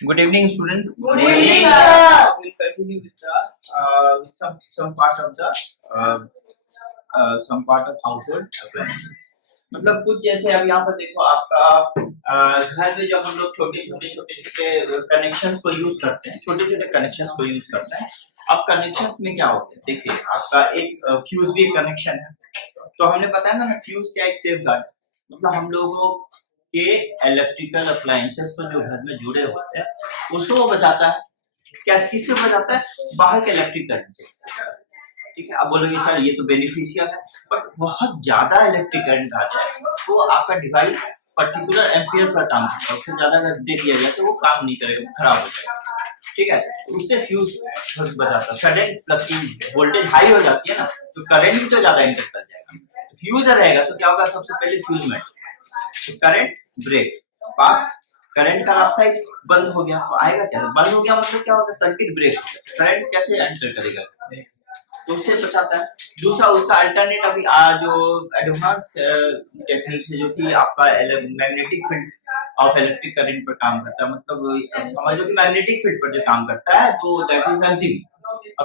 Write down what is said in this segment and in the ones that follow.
Good evening, student. Good evening, sir. We'll continue with some part of the some part of household appliances. मतलब कुछ जैसे अब यहाँ पर देखो आपका घर में जब हम लोग छोटे कनेक्शंस को यूज करते हैं, छोटे कनेक्शंस को यूज करते हैं। अब कनेक्शंस में क्या होते हैं, देखिए आपका एक फ्यूज भी कनेक्शन है। तो हमने बताया ना फ्यूज क्या एक सेफ गार्ड, मतलब हम लोगों के इलेक्ट्रिकल अप्लायंसेस को जो घर में जुड़े होते हैं उसको वो बचाता है। किससे बचाता है? बाहर के इलेक्ट्रिक करंट से। ठीक है, अब बोलोगे सर ये तो बेनिफिशियल है, बट बहुत ज्यादा इलेक्ट्रिक करंट आ जाए तो आपका डिवाइस पर्टिकुलर एम्पियर पर काम करता है, उससे ज्यादा अगर दे दिया जाए तो वो काम नहीं करेगा, खराब हो जाएगा। ठीक है, उससे फ्यूज बचाता है। सडन फ्लक्चुएशन वोल्टेज हाई हो जाती है ना, तो करंट भी तो ज्यादा इंटर कर जाएगा। फ्यूज रहेगा तो क्या होगा, सबसे पहले फ्यूज में तो करंट ब्रेक, करंट का रास्ता बंद हो गया तो आएगा क्या, बंद हो गया मतलब क्या होगा, सर्किट ब्रेक, करंट कैसे एंटर करेगा, तो उससे बचाता है। दूसरा उसका अल्टरनेट अभी जो एडवांस टेक्निक से जो कि आपका magnetic field of electric current पर काम करता है, मतलब समझ लो कि मैग्नेटिक फील्ड पर जो काम करता है तो दैट इज एमसीबी।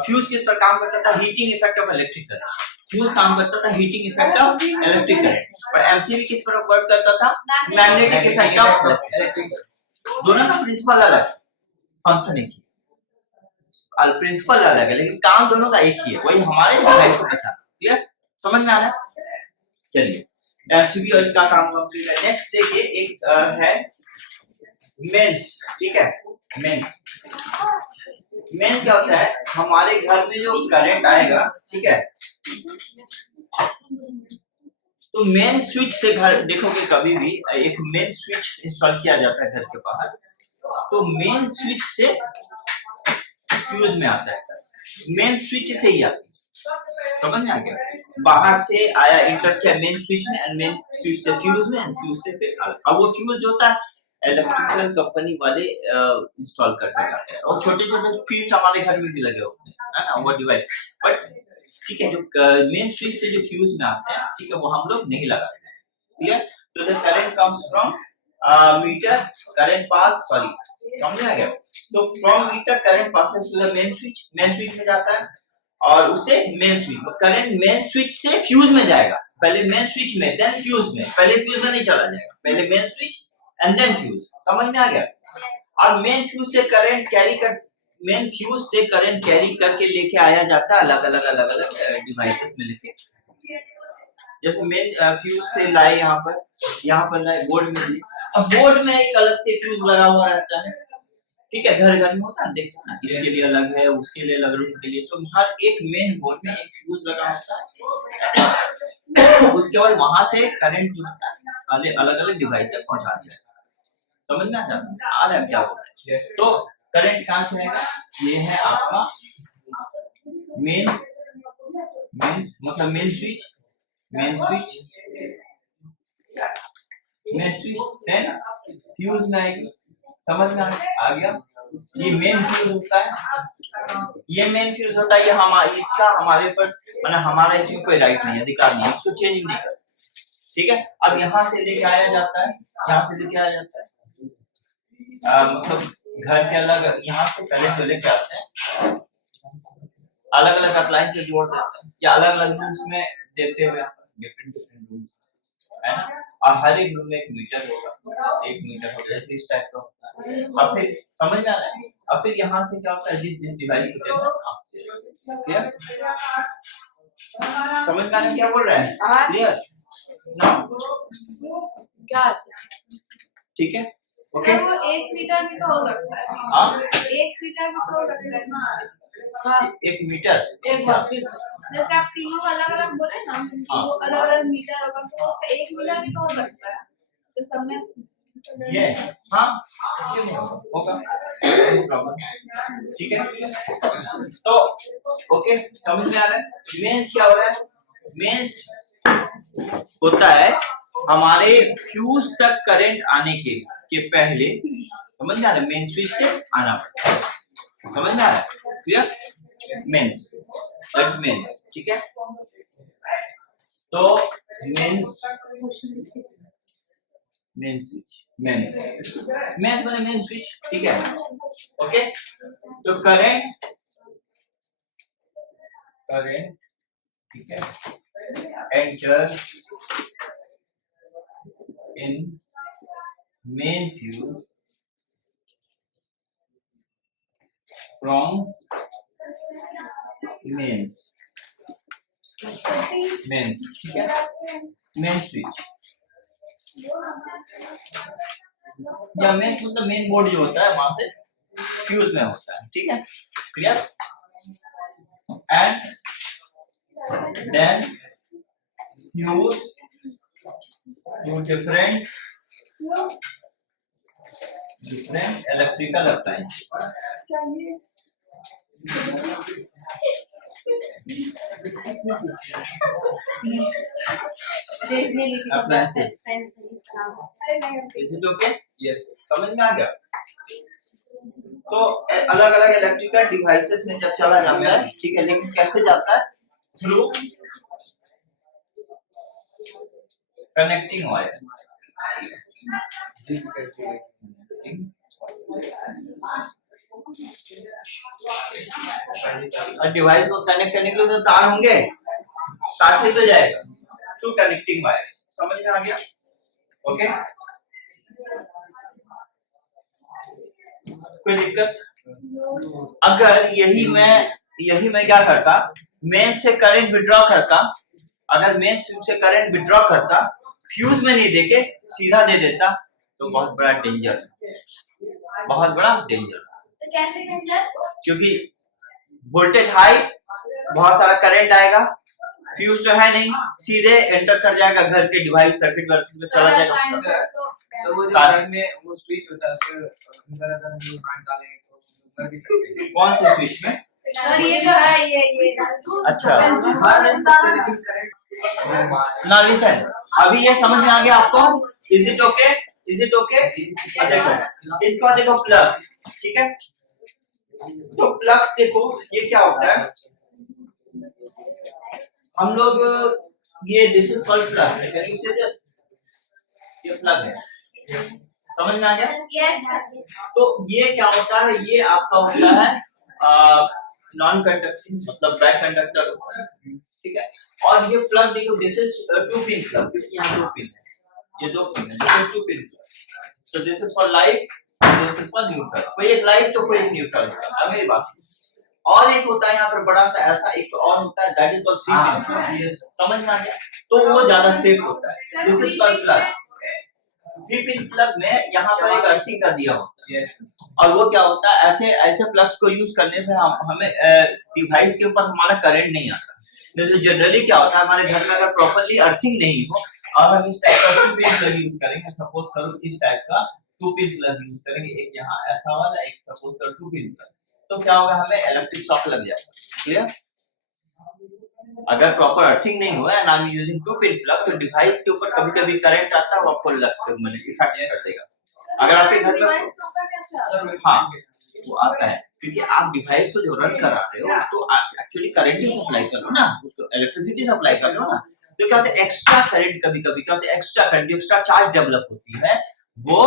फ्यूज किस पर काम करता था, heating effect of electric current. Fuse काम करता था heating effect of electric current, पर एमसीबी किस पर वर्क करता था, मैग्नेटिक इफेक्ट ऑफ इलेक्ट्रिक। दोनों का प्रिंसिपल अलग है, फंक्शन एक ही, प्रिंसिपल अलग है लेकिन काम दोनों का एक ही है, वही हमारे डिवाइस को बचाना। क्लियर, समझ में आ रहा है? चलिए एमसीबी और इसका काम कंप्लीट है। नेक्स्ट देखिए एक है मेंस। ठीक है, मेंस क्या होता है, हमारे घर में जो करंट आएगा, ठीक है, तो मेन स्विच से घर देखोगे कभी भी एक मेन स्विच इंस्टॉल किया जाता है घर के बाहर, तो मेन स्विच से फ्यूज में आता है, मेन स्विच से ही आती है, समझ में आ गया? बाहर से आया इंटर किया मेन स्विच में, एंड मेन स्विच से फ्यूज में, एंड फ्यूज से फिर अब वो फ्यूज जो होता है इलेक्ट्रिकल कंपनी वाले इंस्टॉल करके जाते हैं, और छोटे फ्यूज हमारे घर में भी लगे होते हैं, है ना, वो डिवाइस। बट ठीक है, जो मेन स्विच से जो फ्यूज में आते हैं, ठीक है, वो हम लोग नहीं लगाते हैं। क्लियर? तो the current comes from meter, current pass, sorry समझ आ गया? तो from meter current passes to the main switch में जाता है, और उसे main switch, current main switch से फ्यूज में जाएगा, पहले मेन स्विच में देन फ्यूज में, पहले फ्यूज में नहीं चला जाएगा, पहले main switch and then fuse. समझ में आ गया? और मेन फ्यूज से करंट कैरी करके लेके आया जाता है अलग अलग डिवाइसेस में लेके, जैसे मेन फ्यूज से लाए यहाँ पर लाए बोर्ड में लिए, अब बोर्ड में एक अलग से फ्यूज लगा हुआ रहता है। ठीक है, घर में होता है, देखो ना, इसके लिए अलग है, उसके लिए अलग, रूम के लिए, तो हर एक मेन बोर्ड में एक फ्यूज लगा होता है। उसके बाद वहां से करंट जो होता है अलग अलग डिवाइस से पहुंचा दिया। समझ में आ रहा है क्या बोल रहे हैं? तो करंट कहां से आएगा, ये है आपका मेंस मतलब मेन स्विच देन फ्यूज में आएगी। समझ में आ गया? ये मेन फ्यूज होता है, ये हमारे पर मतलब हमारा इसमें कोई राइट नहीं है, अधिकार नहीं है, इसको चेंज नहीं कर सकते। ठीक है, अब यहाँ से लेके आया जाता है, मतलब घर के अलग, यहाँ से पहले तो लेके आते हैं, अलग अलग अप्लायंस में जोड़ देते हैं, या अलग अलग रूम्स में देते हुए डिफरेंट रूम्स, है ना, और हर एक रूम में एक मीटर होगा, जैसे इस टाइप का होता है। अब फिर समझ में आ रहा है? अब फिर यहाँ से क्या होता है, जिस डिवाइस को देना है, क्लियर? समझ में आ रहा है क्या बोल रहा है? क्लियर ना? क्या? ठीक है, ओके। वो 1 मीटर भी तो हो सकता है। हाँ, 1 मीटर भी तो हो सकता है। हाँ, 1 मीटर, एक बार फिर जैसे आप तीनों अलग अलग बोले ना, वो अलग अलग मीटर होगा, तो उसका 1 मीटर भी तो हो सकता है, तो सब में ये हाँ क्यों नहीं होगा, प्रॉब्लम। ठीक है, तो ओके, समझ में आ रहा है? मेंस क्या हो रहा है, मेंस होता है हमारे फ्यूज तक करंट आने के पहले, समझ में आ रहा है, मेन स्विच से आना पड़ता है। समझ में आ रहा है? क्लियर? Mains, that's mains. ठीक है, तो मेंस मेन स्विच, मेंस माने मेन स्विच, ठीक है। ओके, तो करंट, ठीक है, enter in main fuse from mains, ठीक है, मेन स्विच या मेंस मतलब मेन बोर्ड जो होता है वहां से फ्यूज में होता है, ठीक है, clear. And then use two different electrical appliances. Appliances, is it okay? Yes, समझ में आ गया। तो अलग अलग इलेक्ट्रिकल डिवाइसेस में जब चला जाता है, ठीक है, लेकिन कैसे जाता है? थ्रू कनेक्टिंग वायर, और डिवाइस को कनेक्ट करने के लिए तो तार होंगे, तार से तो जाएगा थ्रू कनेक्टिंग वायर्स। समझ में आ गया? ओके, कोई दिक्कत? अगर यही मैं क्या करता, मेन से करंट विड्रॉ करता, अगर मेन से करंट विड्रॉ करता, फ्यूज में नहीं देके सीधा दे देता, तो बहुत बड़ा डेंजर, बहुत बड़ा डेंजर। तो कैसे डेंजर? क्योंकि वोल्टेज हाई, बहुत सारा करंट आएगा, फ्यूज तो है नहीं, सीधे एंटर कर जाएगा घर के डिवाइस सर्किट वर्किट में चला जाएगा। सर वो सारे में वो स्विच होता है, उसके अंदर अगर हम लोग बैंड डालेंगे तो कर भी सकते हैं। कौन से स्विच में? सर ये जो है ये अच्छा, ना लिसन, अभी ये समझ में आ गया आपको? Is it okay? Is it okay? देखो इसका, देखो प्लग्स, ठीक है, तो प्लग्स देखो ये क्या होता है, हम लोग ये this is called plug, can you से दिस, ये प्लग है, समझ में आ गया? यस। तो ये क्या होता है, ये आपका होता है नॉन कंडक्टिंग, मतलब बैक कंडक्टर होता है, ठीक है। और ये प्लग देखो, दिस इज 2 पिन प्लग, क्योंकि यहाँ 2 पिन है, ये 2 पिन है, this is 2 pin plug, so this is for light, this is for neutral, कोई एक लाइट तो कोई एक न्यूट्रल, अब मेरी बात। और एक होता है यहाँ पर बड़ा सा ऐसा एक और होता है, दैट इज कॉल्ड 3 पिन, समझ में आ गया? तो वो ज्यादा सेफ होता है, this is called plug. 3 pin plug में यहाँ पर एक अर्थिंग का दिया होता है, और वो क्या होता है, ऐसे प्लग्स को यूज करने से हमें डिवाइस के ऊपर हमारा करंट नहीं आता। तो जनरली क्या होता है, हमारे घर में अगर प्रॉपर्ली अर्थिंग नहीं हो और हम इस टाइप का 2 पिन प्लग यूज करेंगे, सपोज करो इस टाइप का 2 पिन प्लग यूज करेंगे, एक यहाँ ऐसा वाला, एक सपोज करो 2 पिन प्लग, तो क्या होगा, हमें इलेक्ट्रिक शॉक लग जाएगा, क्लियर? अगर प्रॉपर अर्थिंग नहीं हुआ and I am using 2 pin plug, तो डिवाइस के ऊपर कभी-कभी करंट आता है, वो आपको मतलब इफेक्ट कर देगा। अगर आपके घर में, हाँ वो आता है, क्योंकि आप डिवाइस को जो रन करा रहे हो तो आप एक्चुअली करंट ही सप्लाई कर लो ना, उसको इलेक्ट्रिसिटी सप्लाई कर लो ना, तो क्या होता है, एक्स्ट्रा करंट कभी-कभी क्या होता है, extra current, extra charge develop होती है, वो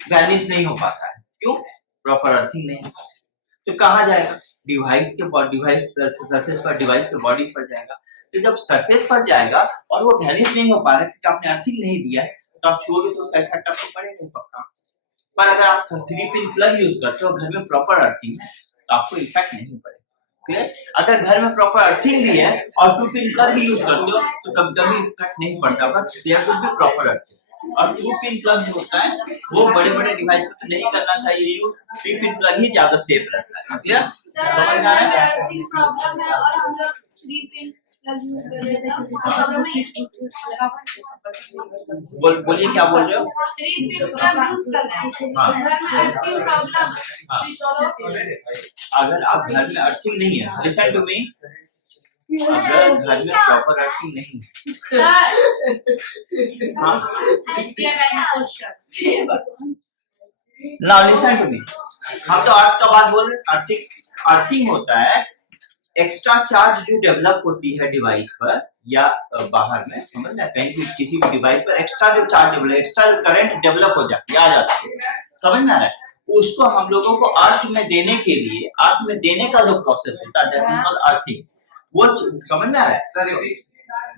वैनिश नहीं हो पाता है, क्यों? प्रॉपर अर्थिंग नहीं होता है। तो कहाँ जाएगा, डिवाइस के डिवाइस सरफेस पर, डिवाइस के बॉडी पर जाएगा। तो जब सरफेस पर जाएगा और वो वैनिश नहीं हो पा रहा है क्योंकि आपने अर्थिंग नहीं दिया है, तो आप छुओगे तो उसका इफेक्ट आपको पड़ेगा पक्का। पर अगर आप 3 पिन प्लग यूज करते हो, घर में प्रॉपर अर्थिंग है, तो आपको इफेक्ट नहीं पड़ेगा, क्लियर? अगर घर में प्रॉपर अर्थिंग भी है और 2 पिन प्लग भी यूज करते हो, तो कभी-कभी इफेक्ट नहीं पड़ता, but there should be proper earthing. और 2 पिन प्लग जो होता है वो बड़े-बड़े डिवाइस को नहीं करना चाहिए यूज, 3 पिन प्लग ही ज्यादा सेफ रहता है, क्लियर? सर अगर अर्थिंग प्रॉब्लम है और हम लोग 3 पिन प्लग यूज कर रहे हैं तो प्रॉब्लम नहीं। बोलिए क्या बोल रहे हो? 3 पिन प्लग यूज कर रहे हैं, हाँ। घर में अर्थिंग प्रॉब्लम अगर आप घर में अर्थिंग नहीं है, लिसन टू मी, अगर घर में प्रॉपर अर्थिंग नहीं है, सर हाँ, नाउ लिसन टू मी, हम तो अर्थ का बात बोल रहे हैं, अर्थिंग होता है एक्स्ट्रा चार्ज जो डेवलप होती है डिवाइस पर या बाहर में, समझ में, कहीं भी किसी भी डिवाइस पर एक्स्ट्रा जो charge develop, extra current develop हो जाती है, आ जाती है, समझ में आ रहा है, उसको हम लोगों को अर्थ में देने के लिए, अर्थ में देने का जो प्रोसेस होता है सिंपल अर्थिंग, वो समझ में आ रहा है। सर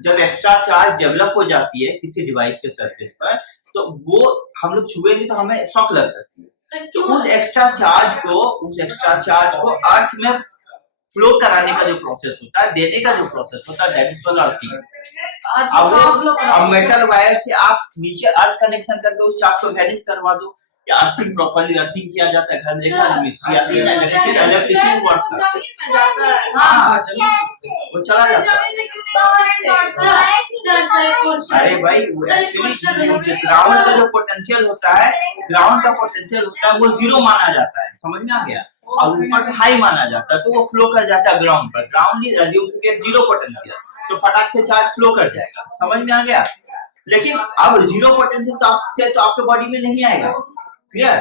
जब एक्स्ट्रा चार्ज डेवलप हो जाती है किसी डिवाइस के सरफेस पर, तो वो हम लोग छुएंगे तो हमें शॉक लग सकती है, तो उस एक्स्ट्रा चार्ज को अर्थ में फ्लो कराने का जो प्रोसेस होता है, देने का जो प्रोसेस होता है, दैट इज कॉल्ड अर्थिंग। अब मेटल वायर से आप नीचे अर्थ कनेक्शन करके उस चार्ज को वैनिश करवा दो, या अर्थिंग प्रॉपर्ली अर्थिंग किया जाता है, घर देखा मिस्त्री आती है, इलेक्ट्रिसिटी वर्क करता है, हाँ वो चला जाता है। अरे भाई एक्चुअली ग्राउंड का जो पोटेंशियल होता है, वो जीरो माना जाता है, समझ में आ गया, और ऊपर से हाई माना जाता है, तो वो फ्लो कर जाता है ग्राउंड पर। Ground is assume to get zero potential, तो फटाक से चार्ज फ्लो कर जाएगा, समझ में आ गया। लेकिन अब जीरो पोटेंशियल तो आपके बॉडी में नहीं आएगा, क्लियर।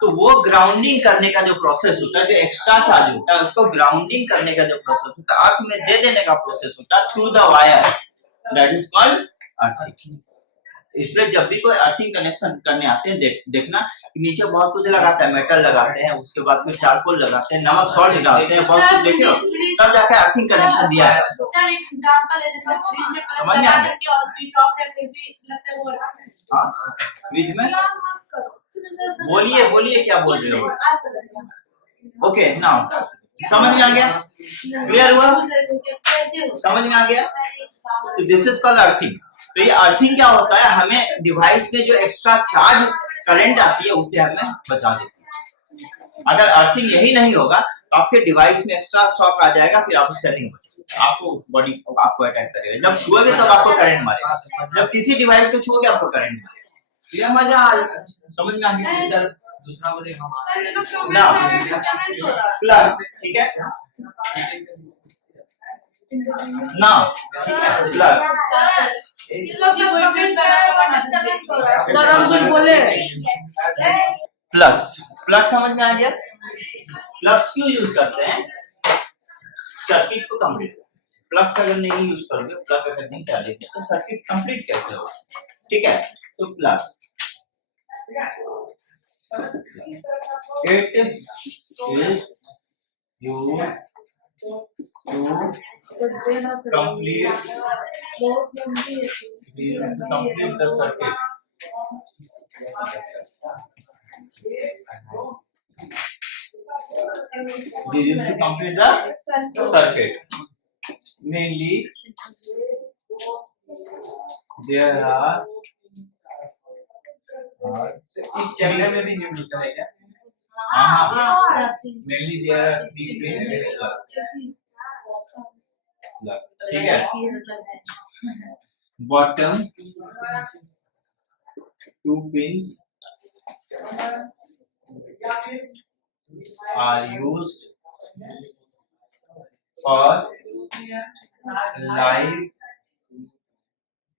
तो वो ग्राउंडिंग करने का जो प्रोसेस होता है, जो एक्स्ट्रा चार्ज होता है उसको ग्राउंडिंग करने का जो प्रोसेस होता है, अर्थ में दे देने का प्रोसेस होता है through the wire, that is called earthing. इसलिए जब भी कोई अर्थिंग कनेक्शन करने आते हैं, देखना नीचे बहुत कुछ लगाता है, मेटल लगाते हैं, उसके बाद में चारकोल लगाते हैं, नमक सॉल्ट डालते हैं, बहुत कुछ देखिए, तब जाकर अर्थिंग कनेक्शन दिया है। सर एक एग्जांपल है, जैसे फ्रिज में प्लग लगा करके और स्विच ऑफ है, फिर भी लगता है वो, हां फ्रिज में बोलिए क्या बोल रहे हो। ओके नाउ समझ में आ गया, क्लियर हुआ, समझ में आ गया। तो दिस इज कॉल्ड अर्थिंग। तो ये अर्थिंग क्या होता है, हमें डिवाइस में जो एक्स्ट्रा चार्ज करंट आती है उससे हमें बचा देती है। अगर अर्थिंग यही नहीं होगा तो आपके डिवाइस में एक्स्ट्रा शॉक आ जाएगा, फिर आपको सेटिंग आपको बॉडी आपको अटैक करेगा, जब छुओगे तब आपको करंट मारेगा, जब किसी डिवाइस को छुओगे आपको करंट मारेगा। ये मजा आ रहा है, समझ में आ गया सर। दूसरा बोले हमारा ना प्लग, ठीक है ना, प्लग सर हम कुछ बोले, प्लग समझ में आ गया। प्लग्स क्यों यूज करते हैं, सर्किट को कंप्लीट, प्लग्स अगर नहीं यूज करोगे, प्लग अगर नहीं डालेंगे तो सर्किट कंप्लीट कैसे होगा, ठीक है। तो plugs it is used to complete the circuit. They used to complete the circuit. Mainly, there are इस चैप्टर में भी न्यूट्रल है क्या? mainly there are three pins. ठीक है, bottom 2 pins are used for live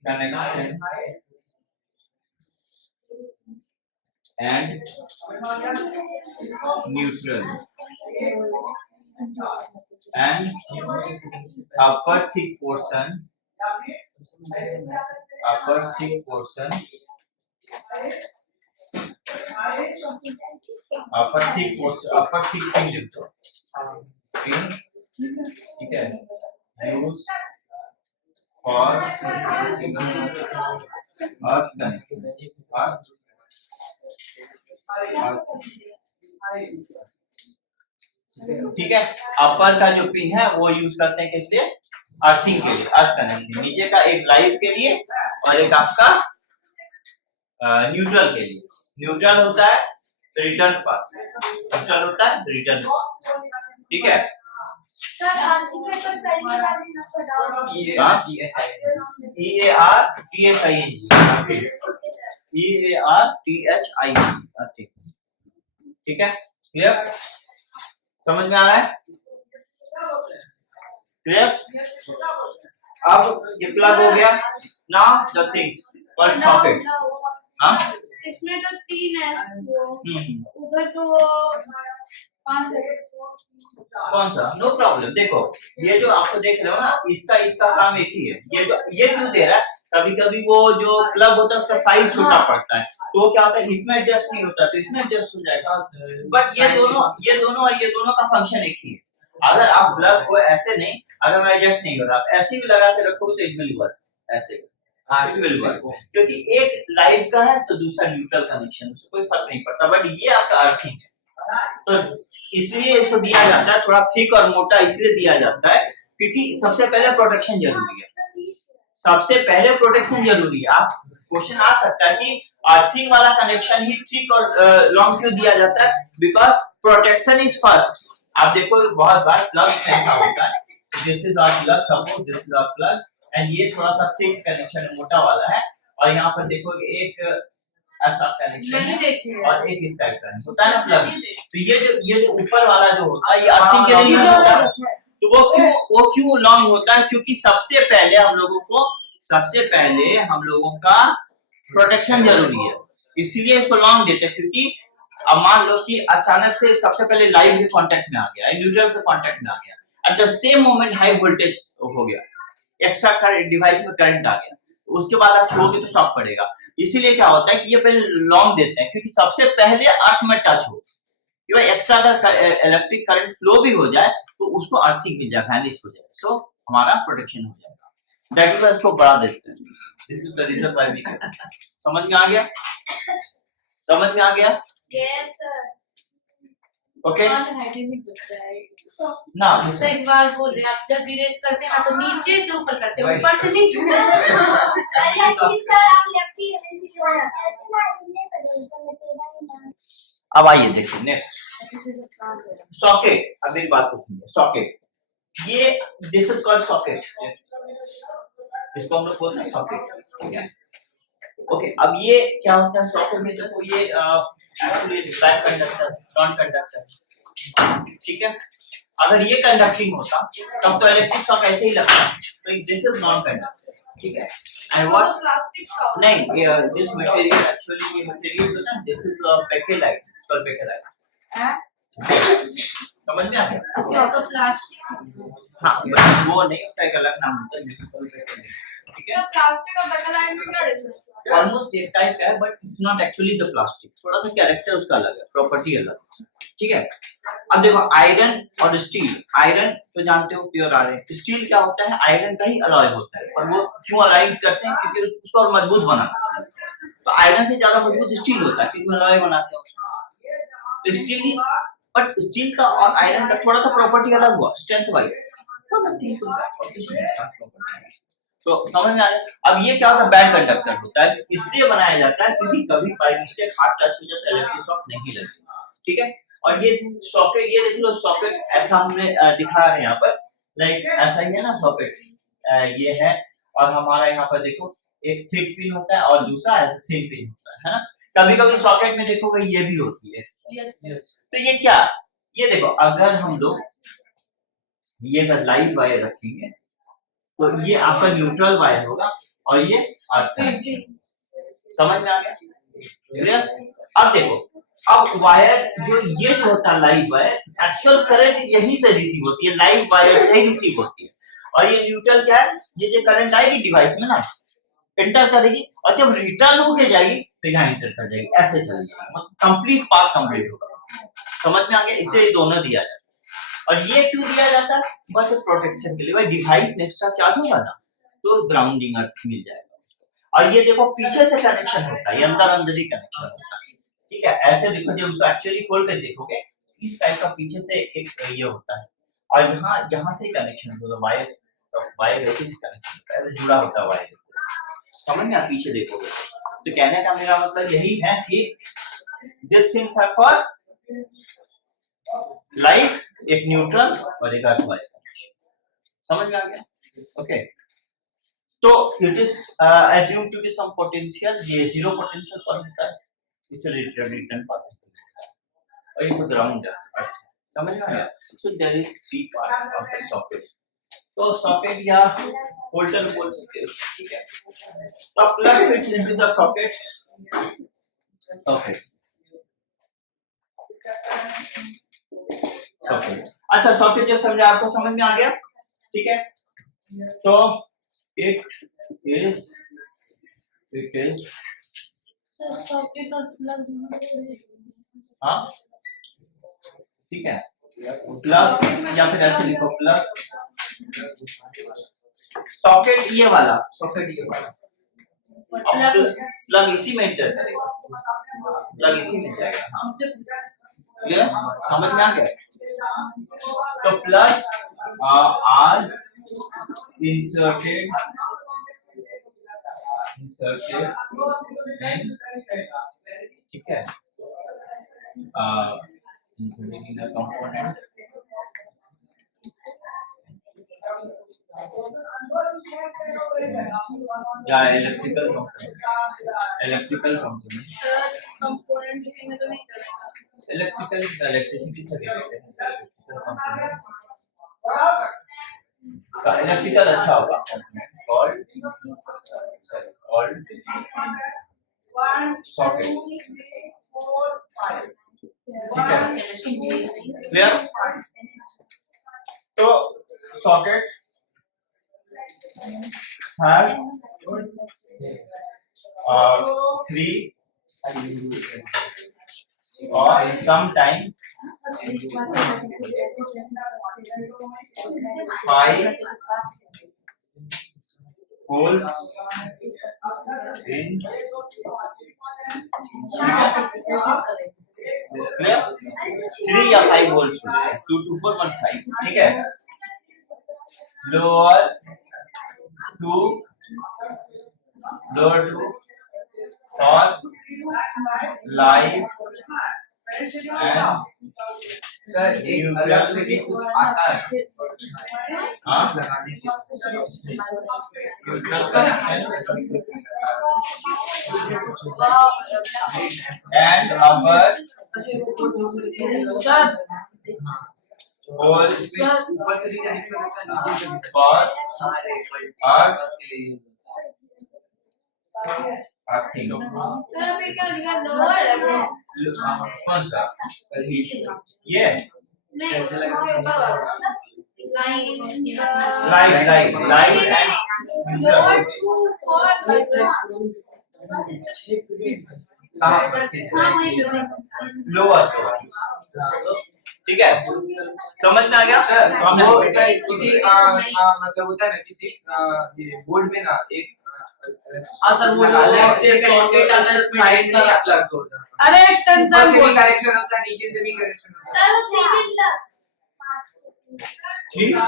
connection and neutral, and upper thick portion pin लिखो, pin, ठीक है, use for earth connection, ठीक है। अपर का जो पिन है वो यूज करते हैं किस लिए, अर्थिंग के लिए, अर्थ कनेक्शन। नीचे का एक लाइव के लिए और एक आपका न्यूट्रल के लिए। न्यूट्रल होता है रिटर्न पाथ, न्यूट्रल होता है रिटर्न पाथ, ठीक है। सर अर्थिंग में पर पहले बता देना पड़ा, EARTHING, अर्थिंग, ठीक है, क्लियर, समझ में आ रहा है, क्लियर। अब ये प्लग हो गया, now the things called socket. हाँ इसमें तो 3 है, वो उधर तो 5 है, कौन सा? No problem. देखो ये जो आपको देख रहे हो ना, इसका काम एक ही है। ये क्यों दे रहा है? कभी कभी वो जो प्लग होता है उसका साइज छोटा पड़ता है, तो वो क्या होता है, इसमें एडजस्ट नहीं होता तो इसमें एडजस्ट हो जाएगा। बट ये दोनों और ये दोनों का फंक्शन एक ही है। अगर आप प्लग को ऐसे नहीं, अगर मैं एडजस्ट नहीं हो रहा, आप ऐसे भी लगा के रखोगे तो इट विल वर्क, ऐसे विल वर्क, क्योंकि एक लाइव का है तो दूसरा न्यूट्रल कनेक्शन, उससे कोई फर्क नहीं पड़ता। बट ये आपका अर्थिंग है, तो इसलिए इसको दिया जाता है थोड़ा थिक और मोटा, इसलिए दिया जाता है क्योंकि सबसे पहले प्रोटेक्शन जरूरी है। सबसे पहले प्रोटेक्शन जरूरी है। आप क्वेश्चन आ सकता है कि अर्थिंग वाला कनेक्शन ही थिक और लॉन्ग क्यों दिया जाता है? Because protection is first. आप देखो बहुत बार प्लग ऐसा होता है, this is our plug, suppose this is our plug, and ये थोड़ा सा थिक कनेक्शन है, मोटा वाला है, और यहाँ पर देखो एक ऐसा कनेक्शन है और एक इस टाइप का होता है ना प्लग। तो ये जो ऊपर वाला जो होता है ये अर्थिंग के लिए यूज होता है। तो वो क्यों लॉन्ग होता है? क्योंकि सबसे पहले हम लोगों का प्रोटेक्शन जरूरी है, इसीलिए इसको लॉन्ग देते हैं। क्योंकि अब मान लो कि अचानक से सबसे पहले लाइव के कांटेक्ट में आ गया, न्यूट्रल के कांटेक्ट में आ गया, at the same moment high voltage हो गया, एक्स्ट्रा करंट डिवाइस में करंट आ गया, उसके बाद आप छोड़ोगे तो शॉक पड़ेगा। इसीलिए क्या होता है कि ये पहले लॉन्ग देते हैं, क्योंकि सबसे पहले अर्थ में टच हो, एक्स्ट्रा अगर इलेक्ट्रिक करंट फ्लो भी हो जाए तो उसको अर्थिंग मिल जाए, वैनिश हो जाए, सो हमारा प्रोटेक्शन हो जाएगा। दैट इज इसको बढ़ा देते हैं। This is the reason why we समझ में आ गया? समझ में आ गया? Yes sir. ओके हाइजीनिक लगता है ना। तो एक बार बोले आप जब भी रेस करते हैं तो नीचे से ऊपर करते हैं, ऊपर से नीचे। अरे एक्चुअली सर आप लेफ्टी है इसीलिए अब आइए देखिए नेक्स्ट सॉकेट। अब मेरी बात को सुनिए, सॉकेट ये दिस इज कॉल्ड सॉकेट, इसको हम लोग बोलते हैं सॉकेट, ठीक है? ओके अब ये क्या होता है सॉकेट में? देखो ये actually type conductor, non conductor, ठीक है? अगर ये कंडक्टिंग होता तब तो इलेक्ट्रिक शॉक ऐसे ही लगता, तो दिस इज नॉन कंडक्टर, ठीक है? एंड व्हाट प्लास्टिक का नहीं, दिस मटेरियल एक्चुअली ये मटेरियल होता है, this is bakelite, called bakelite. समझ में आ गया? क्या तो प्लास्टिक। हाँ बट वो नहीं, उसका एक अलग नाम होता है जिसको कॉल्ड बेकेलाइट, ठीक है? तो प्लास्टिक और बेकेलाइट में क्या डिफरेंस है? ऑलमोस्ट एक टाइप का है but it's not actually the plastic, थोड़ा सा कैरेक्टर उसका अलग है, प्रॉपर्टी अलग है, ठीक है? अब देखो आयरन और स्टील, आयरन तो जानते हो प्योर आयरन, स्टील क्या होता है? आयरन का ही अलॉय होता है, और वो क्यों अलॉय करते हैं? क्योंकि उसको और मजबूत बनाना है, तो आयरन से ज्यादा मजबूत स्टील होता है, क्योंकि अलॉय बनाते हैं तो स्टील ही। बट स्टील का और आयरन का थोड़ा सा प्रॉपर्टी अलग हुआ, स्ट्रेंथ वाइज, तो समझ में आया? अब ये क्या होता है? बैड कंडक्टर होता है, इसलिए बनाया जाता है क्योंकि कभी बाय मिस्टेक हाथ टच हो जाए तो इलेक्ट्रिक शॉक नहीं लगेगा, ठीक है? और ये सॉकेट, ये देख लो सॉकेट ऐसा हमने दिखा रहे हैं यहाँ पर, लाइक ऐसा ही है ना सॉकेट, ये है, और हमारा यहाँ पर देखो एक थिक पिन होता है और दूसरा ऐसा थिन पिन होता है ना? कभी कभी सॉकेट में देखोगे ये भी होती है, तो ये क्या? ये देखो अगर हम लोग ये लाइव वायर रखेंगे तो ये आपका न्यूट्रल वायर होगा और ये अर्थ। समझ में आ गया? क्लियर? अब देखो, अब वायर ये जो होता है लाइव वायर, एक्चुअल करंट यहीं से रिसीव होती है, लाइव वायर से ही रिसीव होती है, और ये न्यूट्रल क्या है? ये जो करंट आएगी डिवाइस में ना, एंटर करेगी, और जब रिटर्न होके जाएगी तो यहाँ एंटर कर जाएगी, ऐसे चलेगी, मतलब कंप्लीट पार्ट कंप्लीट होगा। समझ में आ गया? इससे ये दोनों दिया जाता है। और ये क्यों दिया जाता है? बस प्रोटेक्शन के लिए, भाई डिवाइस में एक्स्ट्रा चार्ज होगा ना तो ग्राउंडिंग अर्थ मिल जाएगा। और ये देखो पीछे से कनेक्शन होता है, ये अंदर ही कनेक्शन होता है, ठीक है? ऐसे देखो, जब उसको एक्चुअली खोल के देखोगे इस टाइप का पीछे से एक ये होता है, और यहाँ से कनेक्शन होता है, वायर ऐसे से कनेक्शन होता है, जुड़ा होता है वायर से। समझ में? आप पीछे देखोगे तो कहने का मेरा मतलब यही है कि this things are for life, एक न्यूट्रल और एक अर्थ वायर। समझ में आ गया? ओके, तो it is assumed to be some potential, ये जीरो पोटेंशियल पर होता है, इसे रिटर्न पाथ होता है, और ये तो ग्राउंड है। समझ में आया? तो there is three part of the socket, तो सॉकेट या होल्डर बोल सकते हो, ठीक है? तो plug fits into the socket, okay. अच्छा सॉकेट जो समझा आपको समझ में आ गया, ठीक है। तो इट इज सर सॉकेट और प्लग हाँ ठीक है, प्लग या फिर ऐसे लिखो प्लग सॉकेट, ये वाला सॉकेट, ये वाला प्लग इसी में एंटर करेगा, प्लग इसी में जाएगा। हाँ क्लियर, समझ में आ गया। तो प्लग्स आर इंसर्टेड इन, ठीक है, इंसर्टेड इन अ कंपोनेंट या इलेक्ट्रिकल कंपोनेंट सर कंपोनेंट लिखेंगे तो नहीं चलेगा। इलेक्ट्रिसिटी से रिलेटेड इलेक्ट्रिकल अच्छा होगा सॉकेट, ठीक है क्लियर। तो socket has 3 or sometime 5 holes in clear, 3 या 5 holes होते हैं, 2 to 4 1 5, ठीक है। lower to or live sir एक अलग से भी कुछ आता है हाँ लगाने के and our सर holes ऊपर से भी कनेक्शन होता है नीचे से भी for और बस के लिए यूज arting सर अभी क्या लिखा लोअर है वो कौन सा ये नहीं उसके ऊपर line live and lower two four कहां हाँ वही lower, ठीक है समझ में आ गया। सर तो हमने वो सर किसी मतलब होता है ना किसी ये बोर्ड में ना एक हाँ सर वो अलग से सॉकेट आता है साइड से प्लग होता है, अरे ऊपर एक्सटेंशन से भी कनेक्शन होता है नीचे से भी कनेक्शन होता सर सेकंड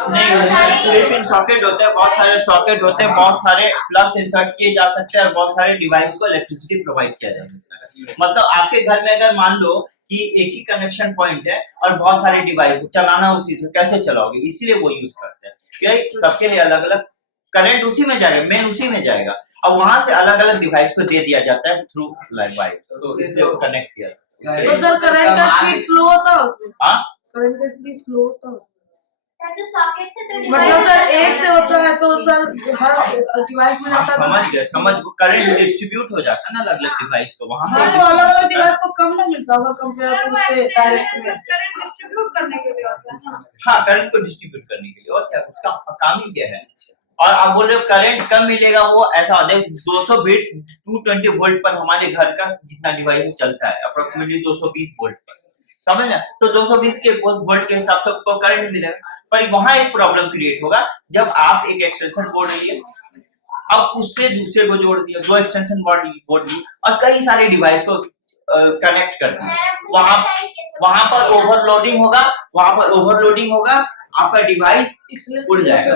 नहीं 3 पिन सॉकेट होते हैं, बहुत सारे सॉकेट होते हैं, बहुत सारे प्लग्स इंसर्ट किए जा सकते हैं और बहुत सारे डिवाइस को इलेक्ट्रिसिटी प्रोवाइड किया जा सकता है। मतलब आपके घर में अगर मान लो कि एक ही कनेक्शन पॉइंट है और बहुत सारे डिवाइस चलाना उसी से, कैसे चलाओगे, इसीलिए वो यूज करते हैं। यही सबके लिए अलग अलग करंट उसी में जाएगा, मेन उसी में जाएगा, अब वहां से अलग अलग डिवाइस को दे दिया जाता है थ्रू लाइव वायर्स, तो इसलिए वो कनेक्ट किया जाता है। तो सर करंट का स्पीड स्लो होता है उसमें, हाँ करंट का स्पीड स्लो होता है उसमें। तो सॉकेट से तो मतलब सर एक से होता है तो सर हर डिवाइस में हाँ, जाता है समझ गए, समझ करंट डिस्ट्रीब्यूट हो जाता है ना अलग अलग डिवाइस को, वहां से हाँ तो अलग अलग डिवाइस को कम नहीं मिलता होगा कंपेयर सर टू वो से डायरेक्ट में। करंट डिस्ट्रीब्यूट करने के लिए होता है ना। हाँ करंट को डिस्ट्रीब्यूट करने के लिए, और क्या उसका काम ही क्या है। और आप बोल रहे हो करंट कम मिलेगा, वो ऐसा होता है 200 बिट्स 220 वोल्ट पर हमारे घर का जितना डिवाइस चलता है अप्रोक्सीमेटली 220 वोल्ट पर, समझ ना, तो 220 के वोल्ट के हिसाब से आपको करंट मिलेगा। पर वहां एक प्रॉब्लम क्रिएट होगा जब आप एक एक्सटेंशन बोर्ड लिए, अब उससे दूसरे को जोड़ दिया, 2 एक्सटेंशन बोर्ड लिए और कई सारे डिवाइस को कनेक्ट कर दिया, वहां पर ओवरलोडिंग होगा, आपका डिवाइस उड़ जाएगा,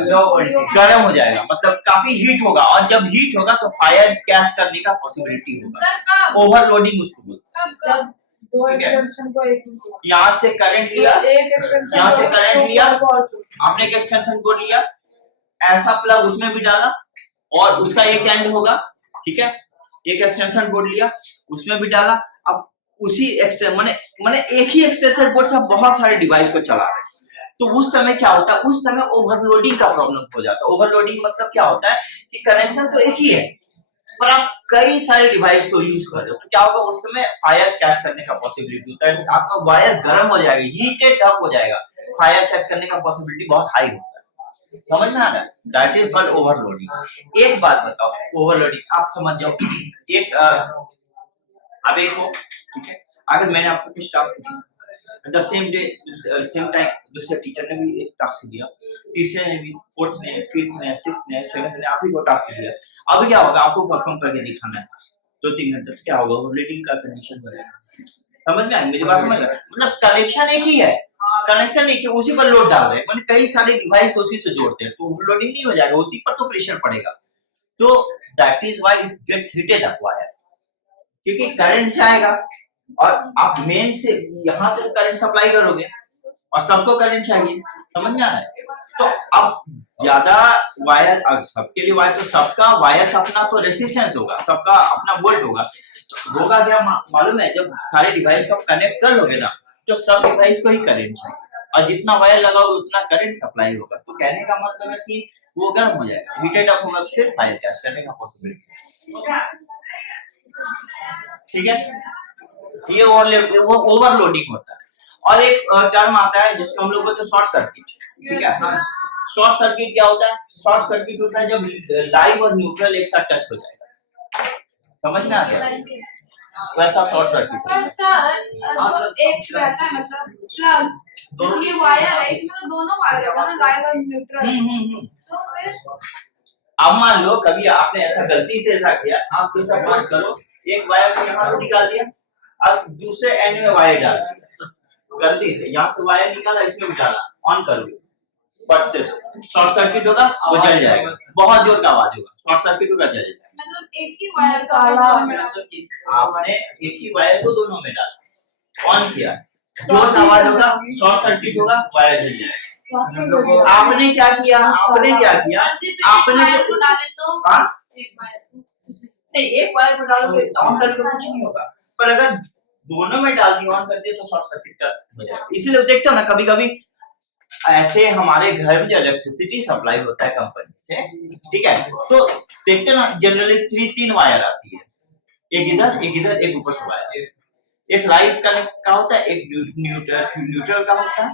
गर्म हो जाएगा, मतलब काफी हीट होगा, और जब हीट होगा तो फायर कैच करने का पॉसिबिलिटी होगा, सर कब ओवरलोडिंग उसको बोलते कब दो एक्सटेंशन को एक हैं। यहाँ से करंट लिया, एक एक्सटेंशन यहाँ से करंट लिया, आपने एक एक्सटेंशन को लिया, ऐसा प्लग उसमें भी डाला और उसका एक एंड होगा, ठीक है, एक एक्सटेंशन बोर्ड लिया उसमें भी डाला, अब उसी माने एक ही एक्सटेंशन बोर्ड से बहुत सारे डिवाइस को चला रहे हैं, तो उस समय क्या होता है, उस समय ओवरलोडिंग का प्रॉब्लम हो जाता है। ओवरलोडिंग मतलब क्या होता है कि कनेक्शन तो एक ही है पर आप कई सारे डिवाइस को यूज कर रहे हो, तो क्या होगा उस समय फायर कैच करने का पॉसिबिलिटी होता है, आपका वायर गर्म हो जाएगा, हीटेड अप हो जाएगा, फायर कैच करने का पॉसिबिलिटी बहुत हाई होता है। समझ में आ रहा है? That is called overloading. एक बात बताओ, ओवरलोडिंग आप समझ जाओ। एक अब एक हो, ठीक है, अगर मैंने आपको कुछ टास्क दिया the same day same time, दूसरे टीचर ने भी एक टास्क दिया, तीसरे ने भी, फोर्थ ने, फिफ्थ ने, सिक्स्थ ने, सेवेंथ ने, आप ही को टास्क दिया। अब क्या होगा, आपको परफॉर्म करके दिखाना है 2-3 घंटे, तो क्या होगा, ओवरलोडिंग का कनेक्शन बनेगा। समझ में आई मेरी बात? समझ रहे? मतलब कनेक्शन एक ही है, कनेक्शन एक है, उसी पर लोड डाल रहे हैं, मतलब कई सारे डिवाइस को उसी से जोड़ते हैं, तो ओवरलोडिंग नहीं हो जाएगा, उसी पर तो प्रेशर पड़ेगा। तो that is why it gets heated up wire, क्योंकि करंट जाएगा और आप मेन से यहां से करंट सप्लाई करोगे और सबको करंट चाहिए। समझ में आ रहा है? तो अब ज्यादा वायर, सबके लिए वायर, तो सबका वायर का अपना तो रेसिस्टेंस होगा, सबका अपना वोल्ट होगा। तो होगा क्या मालूम है, जब सारे डिवाइस को कनेक्ट कर लोगे ना, तो सब डिवाइस को ही करंट चाहिए और जितना वायर लगाओगे उतना करंट सप्लाई होगा। तो कहने का मतलब है कि वो गर्म हो जाएगा, हीटेड अप होगा, फिर फायर कैच करने का पॉसिबिलिटी। ठीक है, ये वो ओवरलोडिंग होता है। और एक टर्म आता है जिसको हम लोग बोलते हैं शॉर्ट सर्किट। ठीक है, शॉर्ट सर्किट क्या होता है? शॉर्ट सर्किट होता है जब लाइव और न्यूट्रल एक साथ टच हो जाएगा। समझ में आ गया? वैसा शॉर्ट सर्किट। पर सर जो एक रहता है मतलब प्लग, तो ये वायर है, इसमें तो दोनों वायर होगा ना, लाइव और न्यूट्रल। तो फिर अब मान लो कभी आपने ऐसा गलती से ऐसा किया, तो सपोज करो एक वायर को यहाँ से निकाल दिया और दूसरे एंड में वायर डाल दिया, गलती से यहाँ से वायर निकाला, इसमें भी डाला, ऑन करोगे, बट से शॉर्ट सर्किट होगा, वो जल जाएगा, बहुत जोर का आवाज होगा, शॉर्ट सर्किट होगा, जल जाएगा। मतलब एक ही वायर का आपने एक ही वायर को दोनों में डाला, ऑन किया, जोर का आवाज होगा, शॉर्ट सर्किट होगा, वायर जल जाएगा। आपने क्या किया, आपने डाले तो हाँ? एक वायर नहीं, एक वायर को डालोगे ऑन करके कुछ नहीं होगा, पर अगर दोनों में डाल दिया, ऑन कर दिया, तो शॉर्ट सर्किट का हो जाएगा। इसीलिए देखते हो ना, कभी कभी ऐसे हमारे घर में जो इलेक्ट्रिसिटी सप्लाई होता है कंपनी से, ठीक है, तो देखते ना जनरली 3 वायर आती है, एक इधर, एक ऊपर से वायर, एक लाइव कनेक्ट का होता है, एक न्यूट्रल का होता है,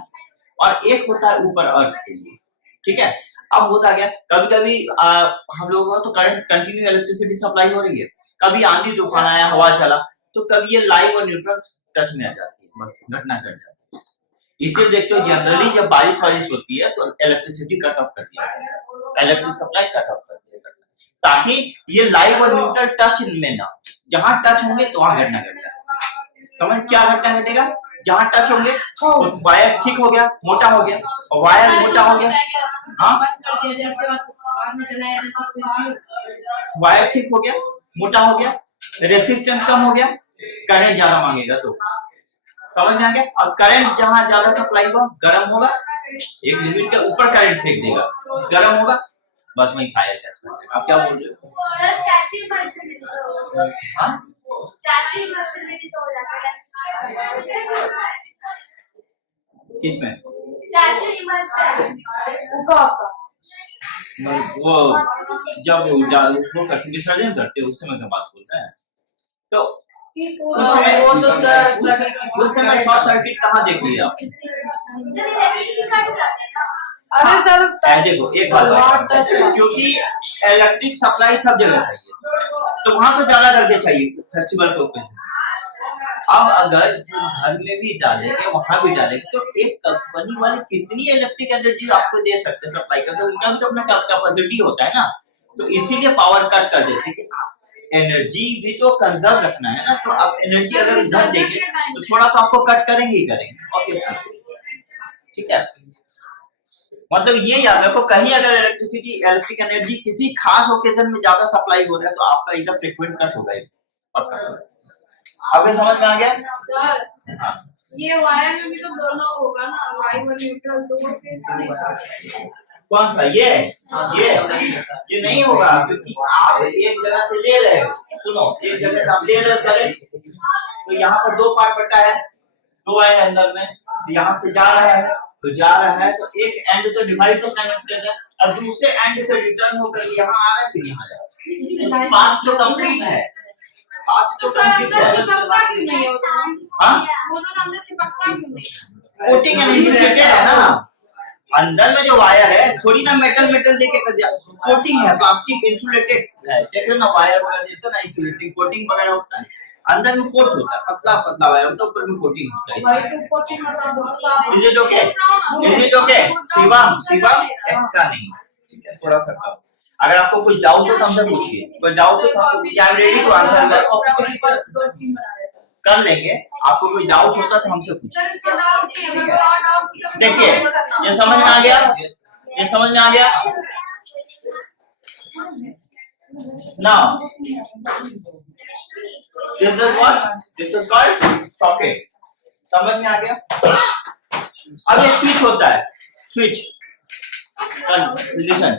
और एक होता है ऊपर अर्थ के लिए। ठीक है, अब होता क्या, कभी कभी हम लोगों को तो करंट कंटिन्यू इलेक्ट्रिसिटी सप्लाई हो रही है, कभी आंधी तूफान आया, हवा चला, तो कभी ये लाइव और न्यूट्रल टच में आ जाती है, बस घटना घट जाती है। इसे देखते हो जनरली जब बारिश होती है तो इलेक्ट्रिसिटी कट ऑफ कर दिया जाता है, इलेक्ट्रिक सप्लाई कट ऑफ कर दिया जाता है, ताकि ये लाइव और न्यूट्रल टच में ना, जहां टच होंगे तो वहां घटना घट जाएगा। समझ क्या घटना घटेगा? जहां टच होंगे तो वायर ठीक हो गया, मोटा हो गया, और वायर मोटा हो गया, हाँ, वायर ठीक हो गया, मोटा हो गया, रेसिस्टेंस कम हो गया, करंट ज्यादा मांगेगा, तो समझ में आ गया। और करंट जहां ज्यादा सप्लाई हुआ, गर्म होगा, एक लिमिट के ऊपर करंट फेंक देगा, गर्म होगा, बस वही फायर कैच कर देगा। आप क्या बोल रहे हो? सर स्टैच्यू वर्जन में तो हाँ, स्टैच्यू वर्जन में भी तो हो जाता है। किसमें? स्टैच्यू इमर्शन वो जब वो करते विसर्जन करते उस समय का बात बोलते हैं, तो उस समय शॉर्ट सर्किट कहाँ देख लिया आप? अरे सर देखो एक बात, क्योंकि इलेक्ट्रिक सप्लाई सब जगह चाहिए, तो वहां तो ज्यादा करके चाहिए फेस्टिवल के ओकेजन। अब अगर घर में भी डालेंगे, वहां भी डालेंगे, तो एक कंपनी वाले कितनी इलेक्ट्रिक एनर्जी आपको दे सकते हैं सप्लाई करके, उनका भी तो अपना कैपेसिटी होता है ना, तो इसीलिए पावर कट कर देते हैं। एनर्जी भी तो कंजर्व रखना है ना, तो आप एनर्जी अगर इधर देंगे तो थोड़ा तो आपको कट करेंगे ही करेंगे, ऑब्वियसली। ठीक है, मतलब ये याद रखो, कहीं अगर इलेक्ट्रिक एनर्जी किसी खास ओकेजन में ज्यादा सप्लाई हो रहा है, तो आपका इधर फ्रीक्वेंट कट होगा ही पक्का। आपको समझ में आ गया? सर हाँ। ये वायर में भी तो दोनों होगा ना, लाइव और न्यूट्रल, तो वो फिर नहीं। कौन सा? ये नहीं होगा, क्योंकि आप एक जगह से ले रहे हो, सुनो, एक जगह से आप ले रहे हो करंट, तो यहाँ पर 2 पार्ट बटा है, 2 है अंदर में, तो यहाँ से जा रहा है, तो एक एंड से डिवाइस से कनेक्टेड है, और दूसरे एंड से रिटर्न होकर यहाँ आ रहा है, फिर यहाँ जा रहा है, पाथ तो कंप्लीट है, तो सर अंदर चिपकता क्यों नहीं है वो दोनों? हाँ? वो दोनों अंदर चिपकता क्यों नहीं? कोटिंग एंड इंसुलेटेड है ना, अंदर में जो वायर है थोड़ी ना मेटल देके कर दिया, कोटिंग है, प्लास्टिक इंसुलेटेड है, देख रहे ना वायर वगैरह देते ना इंसुलेटिंग कोटिंग वगैरह होता है, अंदर में कोट होता है, पतला वायर होता है, ऊपर में कोटिंग होता है। Is it okay? Is it okay? Shivam extra नहीं, ठीक है, थोड़ा सा कम। अगर आपको कुछ डाउट हो तो हमसे पूछिए, कोई डाउट हो तो हमसे पूछिए, I am ready to answer, कर लेंगे। आपको कोई डाउट होता तो हमसे पूछिए। देखिए ये समझ में आ गया, ये समझ में आ गया। Now this is what, this is called socket, समझ में आ गया। अब एक स्विच होता है, स्विच, लिसन,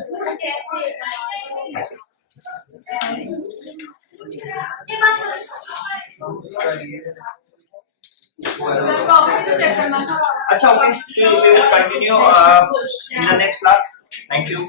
अच्छा okay, so we will continue in the next class. Thank you.